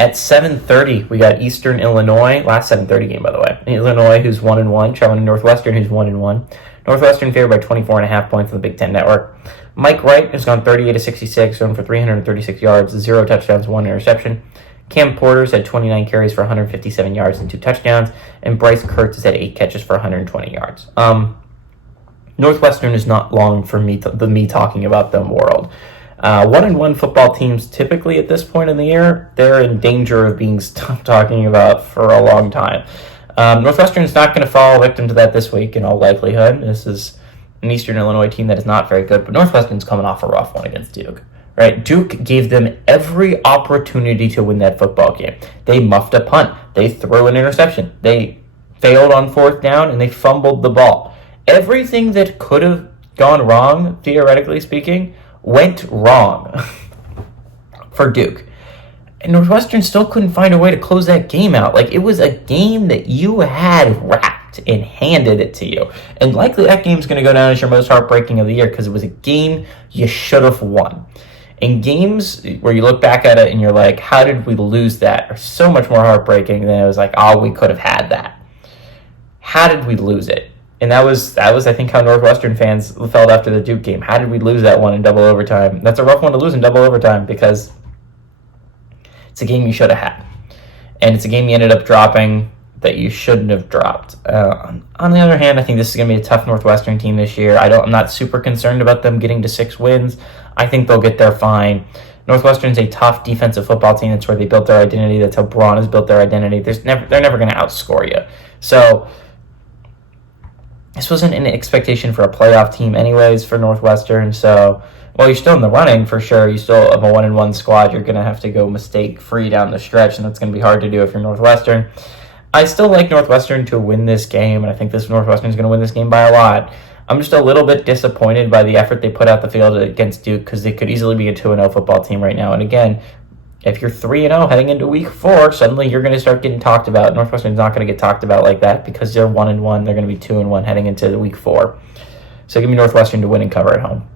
At 7:30, we got Eastern Illinois. Last 7:30 game, by the way. Illinois, who's 1-1, traveling to Northwestern, who's 1-1. Northwestern favored by 24.5 points on the Big Ten Network. Mike Wright has gone 38 of 66, going for 336 yards, 0 touchdowns, 1 interception. Cam Porter's had 29 carries for 157 yards and 2 touchdowns, and Bryce Kurtz has had 8 catches for 120 yards. Northwestern is not long for me talking about them world. 1-1 football teams typically at this point in the year, they're in danger of being stopped talking about for a long time. Northwestern is not going to fall victim to that this week in all likelihood. This is an Eastern Illinois team that is not very good, but Northwestern's coming off a rough one against Duke. Right? Duke gave them every opportunity to win that football game. They muffed a punt. They threw an interception. They failed on 4th down, and they fumbled the ball. Everything that could have gone wrong, theoretically speaking, went wrong for Duke. And Northwestern still couldn't find a way to close that game out. Like, it was a game that you had wrapped and handed it to you. And likely that game's going to go down as your most heartbreaking of the year because it was a game you should have won. And games where you look back at it and you're like, how did we lose that? Are so much more heartbreaking than it was like, oh, we could have had that. How did we lose it? And that was I think, how Northwestern fans felt after the Duke game. How did we lose that one in double overtime? That's a rough one to lose in double overtime because it's a game you should have had. And it's a game you ended up dropping that you shouldn't have dropped. On the other hand, I think this is going to be a tough Northwestern team this year. I'm not super concerned about them getting to 6 wins. I think they'll get there fine. Northwestern's a tough defensive football team. That's where they built their identity. That's how Braun has built their identity. They're never going to outscore you. So this wasn't an expectation for a playoff team anyways for Northwestern. So while you're still in the running for sure, you still have a 1-1 squad. You're going to have to go mistake-free down the stretch, and that's going to be hard to do if you're Northwestern. I still like Northwestern to win this game, and I think this Northwestern is going to win this game by a lot. I'm just a little bit disappointed by the effort they put out the field against Duke because they could easily be a 2-0 football team right now. And again, if you're 3-0 heading into week 4, suddenly you're going to start getting talked about. Northwestern's not going to get talked about like that because they're 1-1. They're going to be 2-1 heading into the week 4. So give me Northwestern to win and cover at home.